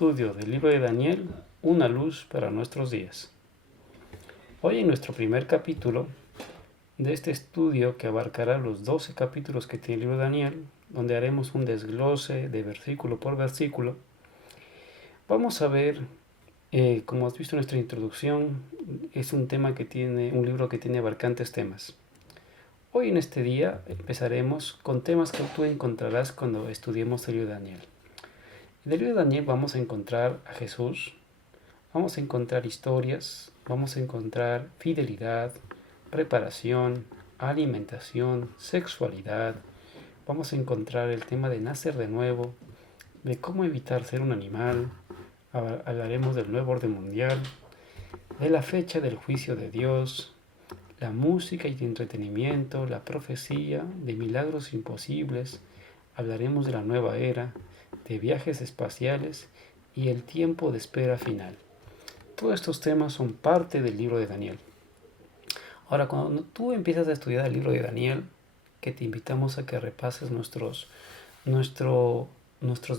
estudio del libro de Daniel, una luz para nuestros días. Hoy en nuestro primer capítulo de este estudio que abarcará los 12 capítulos que tiene el libro de Daniel, donde haremos un desglose de versículo por versículo, vamos a ver, como has visto en nuestra introducción, es un libro que tiene abarcantes temas. Hoy en este día empezaremos con temas que tú encontrarás cuando estudiemos el libro de Daniel. En el libro de Daniel vamos a encontrar a Jesús, vamos a encontrar historias, vamos a encontrar fidelidad, preparación, alimentación, sexualidad, vamos a encontrar el tema de nacer de nuevo, de cómo evitar ser un animal, hablaremos del nuevo orden mundial, de la fecha del juicio de Dios, la música y el entretenimiento, la profecía, de milagros imposibles, hablaremos de la nueva era, de viajes espaciales y el tiempo de espera final. Todos estos temas son parte del libro de Daniel. Ahora, cuando tú empiezas a estudiar el libro de Daniel, que te invitamos a que repases nuestros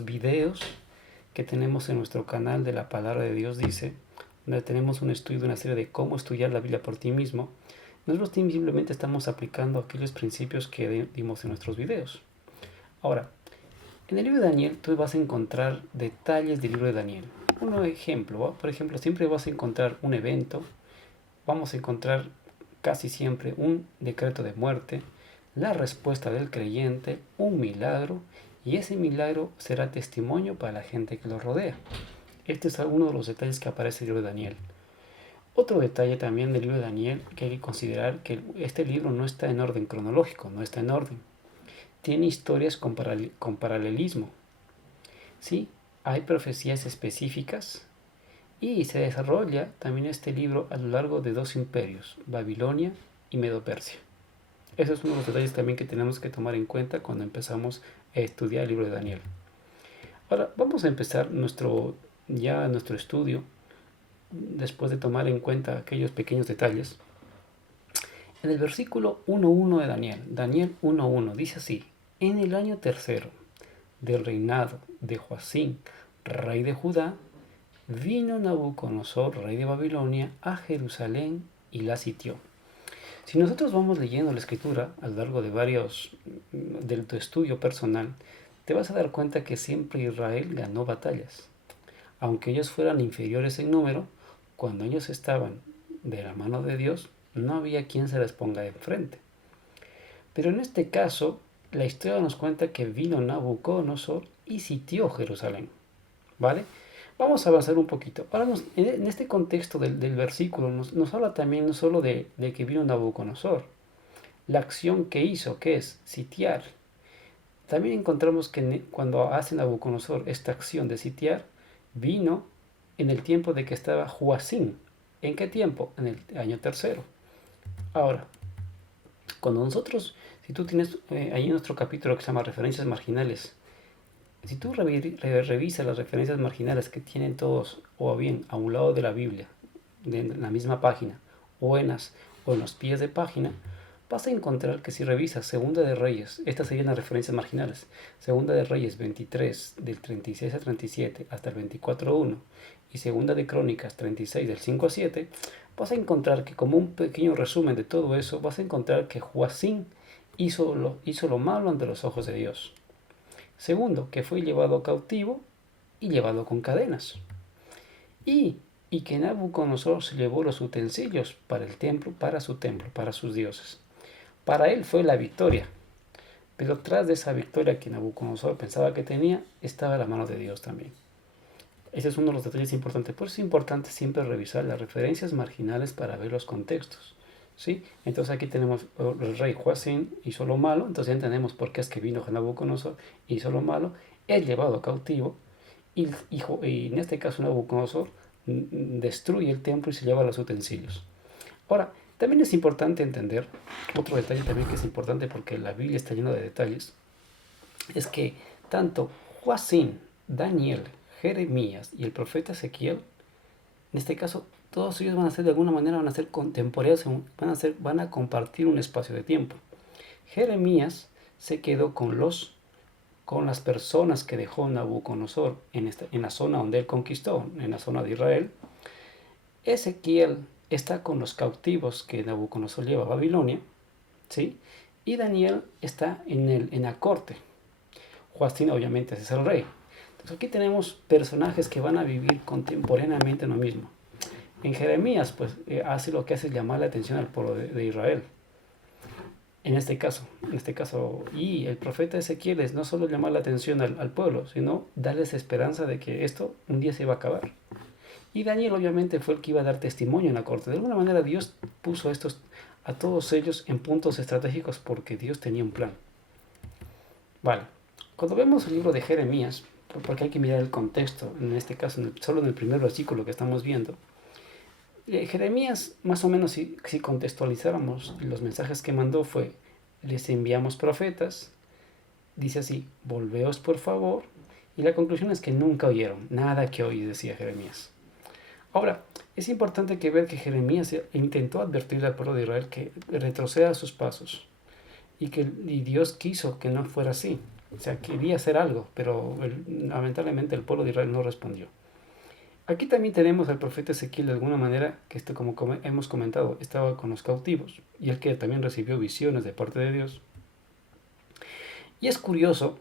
videos que tenemos en nuestro canal de la Palabra de Dios Dice, donde tenemos un estudio, una serie de cómo estudiar la Biblia por ti mismo. Nosotros simplemente estamos aplicando aquellos principios que dimos en nuestros videos. Ahora, en el libro de Daniel tú vas a encontrar detalles del libro de Daniel. Un ejemplo, ¿va? Por ejemplo, siempre vas a encontrar un evento, vamos a encontrar casi siempre un decreto de muerte, la respuesta del creyente, un milagro, y ese milagro será testimonio para la gente que lo rodea. Este es uno de los detalles que aparece en el libro de Daniel. Otro detalle también del libro de Daniel que hay que considerar, que este libro no está en orden cronológico, no está en orden. Tiene historias con paralelismo. ¿Sí? Hay profecías específicas y se desarrolla también este libro a lo largo de dos imperios, Babilonia y Medo-Persia. Esos son los detalles también que tenemos que tomar en cuenta cuando empezamos a estudiar el libro de Daniel. Ahora vamos a empezar nuestro estudio después de tomar en cuenta aquellos pequeños detalles. En el versículo 1.1 de Daniel 1.1, dice así: en el año tercero del reinado de Joacim, rey de Judá, vino Nabucodonosor, rey de Babilonia, a Jerusalén y la sitió. Si nosotros vamos leyendo la escritura a lo largo de tu estudio personal, te vas a dar cuenta que siempre Israel ganó batallas. Aunque ellos fueran inferiores en número, cuando ellos estaban de la mano de Dios, no había quien se les ponga enfrente. Pero en este caso, la historia nos cuenta que vino Nabucodonosor y sitió Jerusalén. ¿Vale? Vamos a avanzar un poquito. Ahora, en este contexto del versículo, nos habla también no solo de que vino Nabucodonosor, la acción que hizo, que es sitiar. También encontramos que cuando hace Nabucodonosor esta acción de sitiar, vino en el tiempo de que estaba Joacim. ¿En qué tiempo? En el año tercero. Ahora, cuando nosotros, si tú tienes ahí nuestro capítulo que se llama Referencias Marginales, si tú revisas las referencias marginales que tienen todos, o bien a un lado de la Biblia, de la misma página, o en los pies de página, vas a encontrar que si revisas Segunda de Reyes, estas serían las referencias marginales, Segunda de Reyes 23, del 36 al 37 hasta el 24.1, y Segunda de Crónicas 36, del 5 al 7, vas a encontrar que, como un pequeño resumen de todo eso, vas a encontrar que Joacim hizo lo malo ante los ojos de Dios. Segundo, que fue llevado cautivo y llevado con cadenas. Y que Nabucodonosor se llevó los utensilios para el templo, para su templo, para sus dioses. Para él fue la victoria. Pero tras de esa victoria que Nabucodonosor pensaba que tenía, estaba la mano de Dios también. Ese es uno de los detalles importantes. Por eso es importante siempre revisar las referencias marginales para ver los contextos. ¿Sí? Entonces aquí tenemos el rey Joacim hizo lo malo, entonces entendemos por qué es que vino Nabucodonosor, hizo lo malo, es llevado cautivo, y en este caso Nabucodonosor destruye el templo y se lleva los utensilios. Ahora, también es importante entender, otro detalle también que es importante porque la Biblia está llena de detalles, es que tanto Joacim, Daniel, Jeremías y el profeta Ezequiel, en este caso, todos ellos van a ser de alguna manera, van a ser contemporáneos, van a compartir un espacio de tiempo. Jeremías se quedó con con las personas que dejó Nabucodonosor en la zona donde él conquistó, en la zona de Israel. Ezequiel está con los cautivos que Nabucodonosor lleva a Babilonia, ¿sí? Y Daniel está en la corte. Joacín obviamente es el rey. Entonces aquí tenemos personajes que van a vivir contemporáneamente en lo mismo. En Jeremías, pues, hace lo que hace es llamar la atención al pueblo de Israel. En este caso, y el profeta Ezequiel es no solo llamar la atención al pueblo, sino darles esperanza de que esto un día se iba a acabar. Y Daniel obviamente fue el que iba a dar testimonio en la corte. De alguna manera Dios puso a todos ellos en puntos estratégicos porque Dios tenía un plan. Vale, cuando vemos el libro de Jeremías, porque hay que mirar el contexto, en este caso solo en el primer versículo que estamos viendo, Jeremías, más o menos, si contextualizáramos los mensajes que mandó, fue: les enviamos profetas, dice así, volveos por favor, y la conclusión es que nunca oyeron, nada que oír, decía Jeremías. Ahora, es importante que ver que Jeremías intentó advertirle al pueblo de Israel que retroceda sus pasos, y Dios quiso que no fuera así. O sea, quería hacer algo, pero lamentablemente el pueblo de Israel no respondió. Aquí también tenemos al profeta Ezequiel de alguna manera, que como hemos comentado, estaba con los cautivos, y el que también recibió visiones de parte de Dios. Y es curioso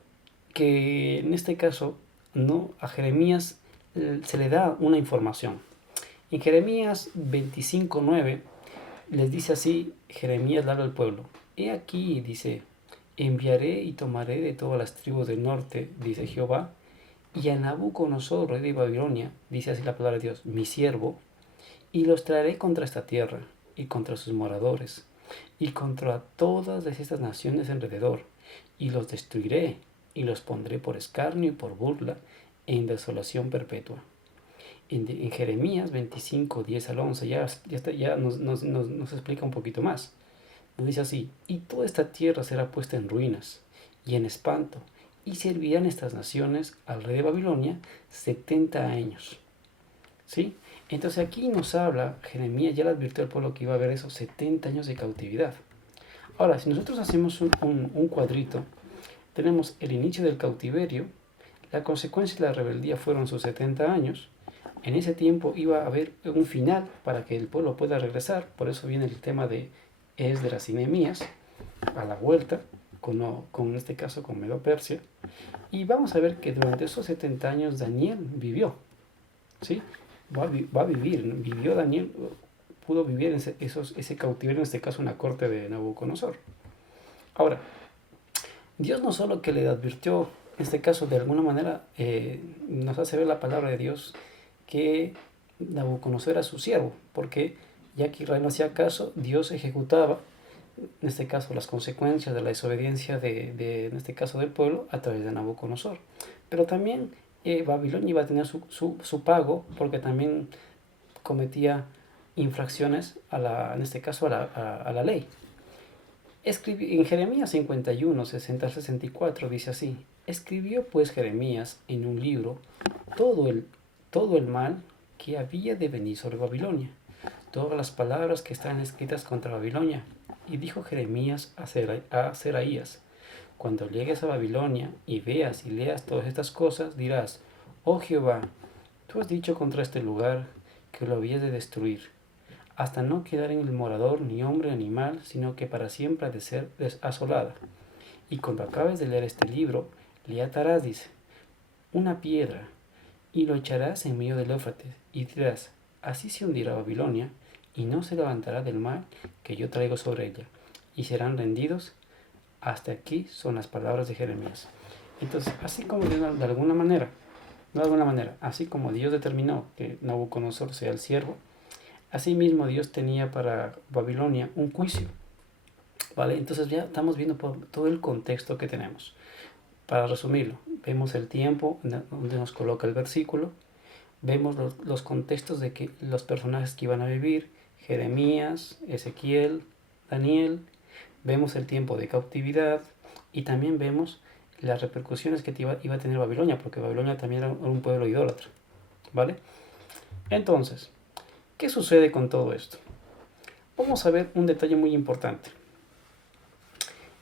que en este caso a Jeremías se le da una información. En Jeremías 25:9 les dice así, Jeremías le habla al pueblo: he aquí, dice, enviaré y tomaré de todas las tribus del norte, dice Jehová, y a Nabucodonosor, rey de Babilonia, dice así la palabra de Dios, mi siervo, y los traeré contra esta tierra, y contra sus moradores, y contra todas estas naciones alrededor, y los destruiré, y los pondré por escarnio y por burla, en desolación perpetua. En Jeremías 25, 10 al 11, ya nos explica un poquito más. Nos dice así: y toda esta tierra será puesta en ruinas y en espanto, y servirán estas naciones al rey de Babilonia 70 años. ¿Sí? Entonces aquí nos habla, Jeremías ya le advirtió al pueblo que iba a haber esos 70 años de cautividad. Ahora, si nosotros hacemos un cuadrito, tenemos el inicio del cautiverio, la consecuencia de la rebeldía fueron sus 70 años. En ese tiempo iba a haber un final para que el pueblo pueda regresar, por eso viene el tema de Esdras y Nehemías, a la vuelta, en este caso con Medo Persia. Y vamos a ver que durante esos 70 años Daniel vivió, ¿sí? Vivió Daniel, pudo vivir ese cautiverio, en este caso en la corte de Nabucodonosor. Ahora, Dios no solo que le advirtió, en este caso de alguna manera nos hace ver la palabra de Dios que Nabucodonosor era su siervo, porque ya que Israel no hacía caso, Dios ejecutaba, en este caso, las consecuencias de la desobediencia en este caso del pueblo, a través de Nabucodonosor. Pero también Babilonia iba a tener su pago, porque también cometía infracciones, en este caso, a la ley. En Jeremías 51, 60 al 64 dice así: escribió pues Jeremías en un libro todo el mal que había de venir sobre Babilonia, todas las palabras que están escritas contra Babilonia. Y dijo Jeremías a Seraías: cuando llegues a Babilonia y veas y leas todas estas cosas, dirás: oh Jehová, tú has dicho contra este lugar que lo habías de destruir, hasta no quedar en el morador ni hombre ni animal, sino que para siempre ha de ser asolada. Y cuando acabes de leer este libro, le atarás, dice, una piedra, y lo echarás en medio del Éufrates, y dirás: así se hundirá Babilonia, y no se levantará del mal que yo traigo sobre ella, y serán rendidos. Hasta aquí son las palabras de Jeremías. Entonces, así como de alguna manera, así como Dios determinó que Nabucodonosor sea el siervo, asimismo Dios tenía para Babilonia un juicio. ¿Vale? Entonces ya estamos viendo todo el contexto que tenemos. Para resumirlo, vemos el tiempo donde nos coloca el versículo, vemos los contextos de que los personajes que iban a vivir, Jeremías, Ezequiel, Daniel, vemos el tiempo de cautividad y también vemos las repercusiones que iba a tener Babilonia, porque Babilonia también era un pueblo idólatra. ¿Vale? Entonces, ¿qué sucede con todo esto? Vamos a ver un detalle muy importante.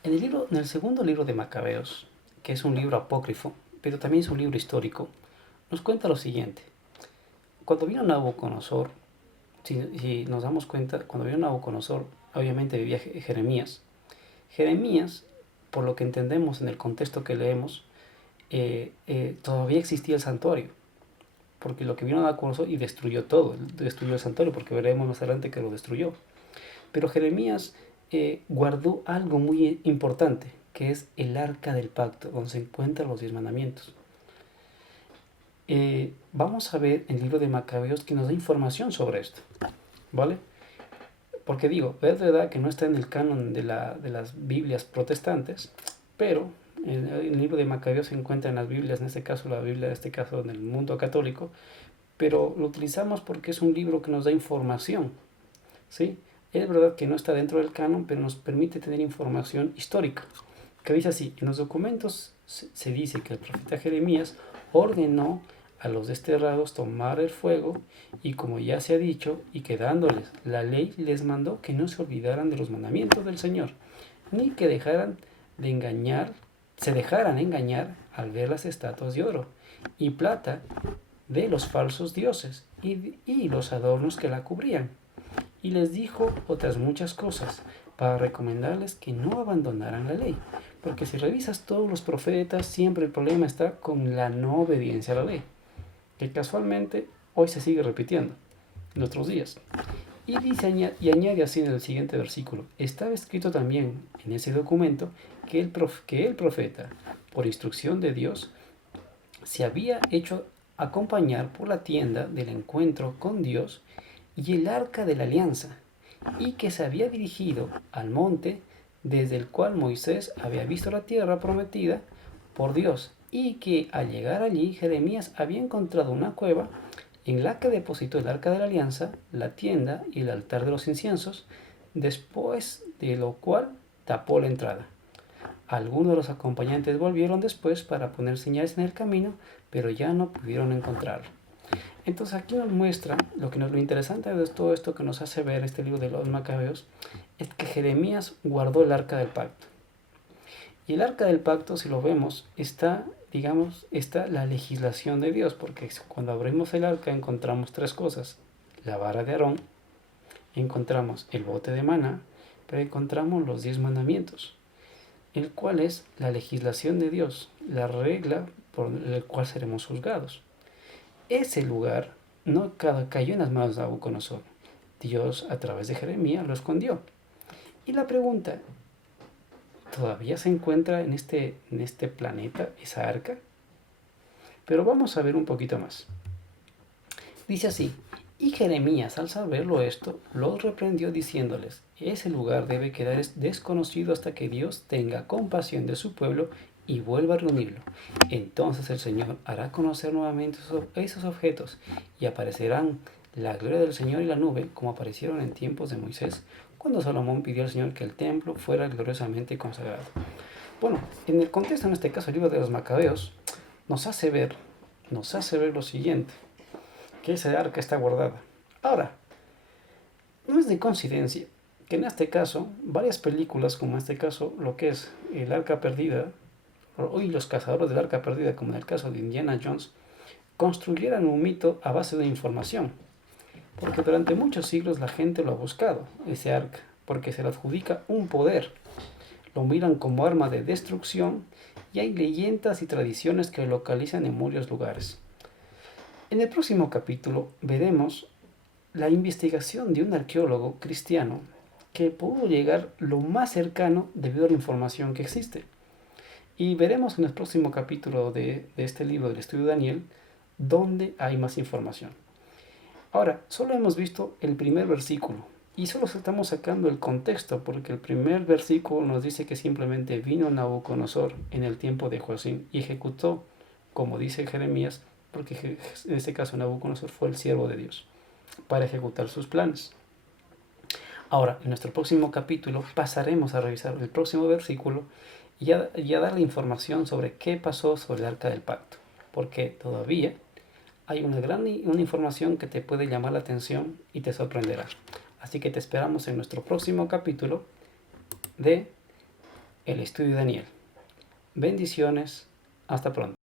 En el segundo libro de Macabeos, que es un libro apócrifo, pero también es un libro histórico, nos cuenta lo siguiente. Cuando vino Nabucodonosor, si nos damos cuenta, cuando vino Nabucodonosor, obviamente vivía Jeremías. Jeremías, por lo que entendemos en el contexto que leemos, todavía existía el santuario, porque lo que vino Nabucodonosor y destruyó todo, destruyó el santuario, porque veremos más adelante que lo destruyó. Pero Jeremías guardó algo muy importante, que es el arca del pacto, donde se encuentran los 10 mandamientos. Vamos a ver en el libro de Macabeos que nos da información sobre esto, ¿vale? Porque digo, es verdad que no está en el canon de las Biblias protestantes, pero en el libro de Macabeos se encuentra en las Biblias, en este caso la Biblia, en este caso en el mundo católico, pero lo utilizamos porque es un libro que nos da información, ¿sí? Es verdad que no está dentro del canon, pero nos permite tener información histórica, que dice así: en los documentos se dice que el profeta Jeremías ordenó a los desterrados tomar el fuego, y como ya se ha dicho, y que dándoles la ley les mandó que no se olvidaran de los mandamientos del Señor, ni que se dejaran engañar al ver las estatuas de oro y plata de los falsos dioses y los adornos que la cubrían. Y les dijo otras muchas cosas para recomendarles que no abandonaran la ley, porque si revisas todos los profetas, siempre el problema está con la no obediencia a la ley, que casualmente hoy se sigue repitiendo en otros días. Y dice y añade así en el siguiente versículo: estaba escrito también en ese documento que el profeta, por instrucción de Dios, se había hecho acompañar por la tienda del encuentro con Dios y el arca de la alianza, y que se había dirigido al monte desde el cual Moisés había visto la tierra prometida por Dios, y que al llegar allí Jeremías había encontrado una cueva en la que depositó el arca de la alianza, la tienda y el altar de los inciensos, después de lo cual tapó la entrada. Algunos de los acompañantes volvieron después para poner señales en el camino, pero ya no pudieron encontrarlo. Entonces aquí nos muestra lo interesante de todo esto que nos hace ver este libro de los Macabeos, es que Jeremías guardó el arca del pacto. Y el arca del pacto, si lo vemos, está la legislación de Dios, porque cuando abrimos el arca encontramos tres cosas: la vara de Aarón, encontramos el bote de maná, pero encontramos los 10 mandamientos, el cual es la legislación de Dios, la regla por la cual seremos juzgados. Ese lugar no cayó en las manos de Nabucodonosor. Dios, a través de Jeremías, lo escondió. Y la pregunta: ¿todavía se encuentra en este planeta esa arca? Pero vamos a ver un poquito más. Dice así: y Jeremías, al saberlo esto, los reprendió diciéndoles: ese lugar debe quedar desconocido hasta que Dios tenga compasión de su pueblo y vuelva a reunirlo. Entonces el Señor hará conocer nuevamente esos objetos, y aparecerán la gloria del Señor y la nube, como aparecieron en tiempos de Moisés, cuando Salomón pidió al Señor que el templo fuera gloriosamente consagrado. Bueno, en el contexto, en este caso, el libro de los Macabeos, nos hace ver lo siguiente: que esa arca está guardada. Ahora, no es de coincidencia que en este caso, varias películas, como en este caso, lo que es el Arca Perdida, y los cazadores del Arca Perdida, como en el caso de Indiana Jones, construyeran un mito a base de información. Porque durante muchos siglos la gente lo ha buscado, ese arca, porque se le adjudica un poder. Lo miran como arma de destrucción, y hay leyendas y tradiciones que lo localizan en muchos lugares. En el próximo capítulo veremos la investigación de un arqueólogo cristiano que pudo llegar lo más cercano debido a la información que existe. Y veremos en el próximo capítulo de este libro del estudio de Daniel dónde hay más información. Ahora, solo hemos visto el primer versículo y solo estamos sacando el contexto, porque el primer versículo nos dice que simplemente vino Nabucodonosor en el tiempo de Joacim y ejecutó, como dice Jeremías, porque en este caso Nabucodonosor fue el siervo de Dios, para ejecutar sus planes. Ahora, en nuestro próximo capítulo pasaremos a revisar el próximo versículo y a dar la información sobre qué pasó sobre el arca del pacto, porque todavía hay una información que te puede llamar la atención y te sorprenderá. Así que te esperamos en nuestro próximo capítulo de El Estudio de Daniel. Bendiciones. Hasta pronto.